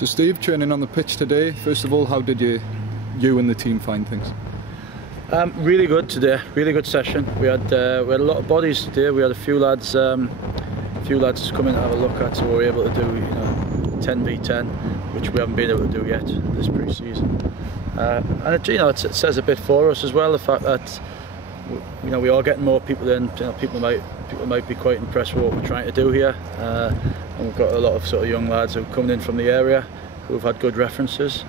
So Steve, training on the pitch today, first of all, how did you and the team find things? Really good today, really good session. We had a lot of bodies today. We had a few lads come in to have a look at, so we were able to do 10v10, which we haven't been able to do yet this pre-season. And it says a bit for us as well, the fact that we are getting more people in. People might be quite impressed with what we're trying to do here, and we've got a lot of sort of young lads who are coming in from the area who've had good references,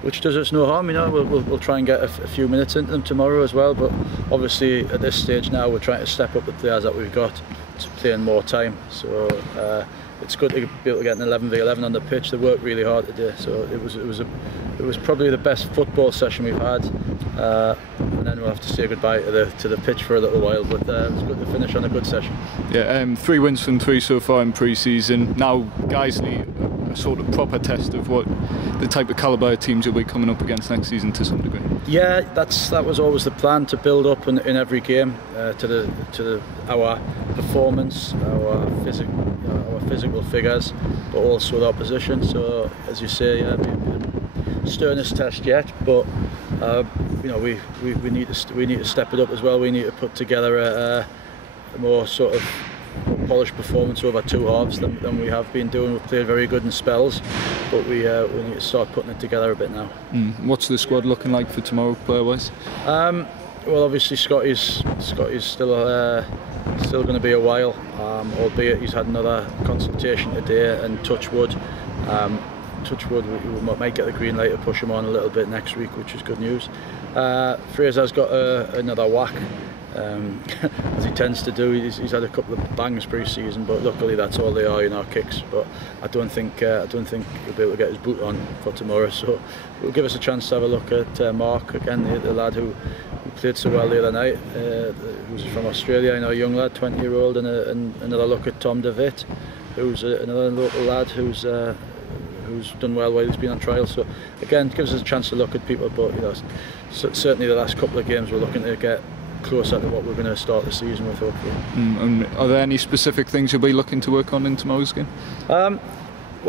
which does us no harm. We'll try and get a few minutes into them tomorrow as well, but obviously at this stage now we're trying to step up the players that we've got to play in more time. So it's good to be able to get an 11v11 on the pitch. They worked really hard today, so it was probably the best football session we've had, and then we'll have to say goodbye to the pitch for a little while, but it was good to finish on a good session. Yeah, 3 wins from 3 so far in pre-season. Now Guiseley, a sort of proper test of what the type of calibre of teams you'll be coming up against next season to some degree. Yeah, that was always the plan, to build up in every game to our performance, our physical figures, but also the opposition. So as you say, sternest test yet, but we need to step it up as well. We need to put together a more sort of polished performance over 2 halves than we have been doing. We've played very good in spells, but we need to start putting it together a bit now. What's the squad looking like for tomorrow, player-wise? Well, obviously Scotty's still going to be a while, albeit he's had another consultation today, and touch wood, we might get the green light to push him on a little bit next week, which is good news. Fraser's got another whack, as he tends to do. He's had a couple of bangs pre-season, but luckily that's all they are, kicks. But I don't think he'll be able to get his boot on for tomorrow. So it'll give us a chance to have a look at Mark again, the lad who played so well the other night, who's from Australia, a young lad, 20-year-old, and another look at Tom DeVitt, who's another local lad who's done well while he's been on trial. So again, it gives us a chance to look at people, but certainly the last couple of games we're looking to get closer to what we're going to start the season with, hopefully. And are there any specific things you'll be looking to work on in tomorrow's game? Well,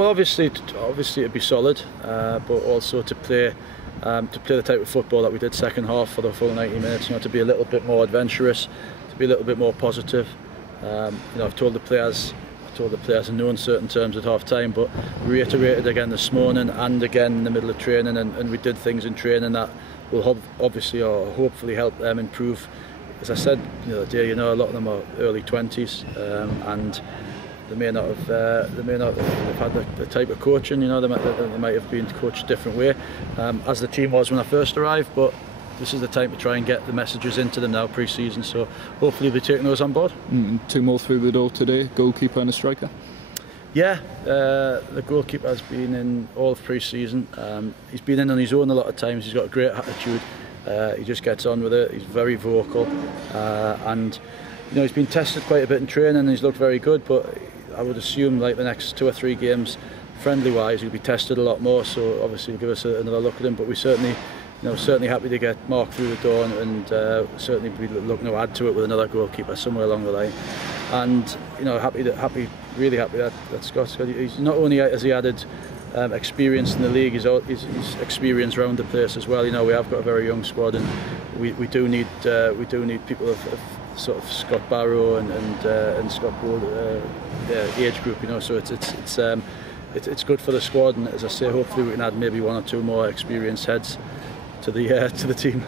obviously to be solid, but also to play the type of football that we did second half for the full 90 minutes. To be a little bit more adventurous, to be a little bit more positive. I've told the players in no uncertain terms at half time, but reiterated again this morning and again in the middle of training, and we did things in training that will obviously or hopefully help them improve. As I said the other day, a lot of them are early 20s, and they may not have had the type of coaching. They might have been coached a different way, as the team was when I first arrived. But this is the time to try and get the messages into them now pre-season, so hopefully they'll be taking those on board. 2 more through the door today, goalkeeper and a striker. Yeah, the goalkeeper has been in all of pre-season. He's been in on his own a lot of times. He's got a great attitude. He just gets on with it. He's very vocal, and he's been tested quite a bit in training, and he's looked very good. But I would assume like the next 2 or 3 games, friendly-wise, he'll be tested a lot more. So obviously, he'll give us another look at him. But we certainly happy to get Mark through the door, and certainly be looking to add to it with another goalkeeper somewhere along the line. And really happy that Scott. He's not only has he added experience in the league, he's experience around the place as well. We have got a very young squad, and we do need people of sort of Scott Barrow and Scott Gould age group. So it's good for the squad, and as I say, hopefully we can add maybe 1 or 2 more experienced heads to the team.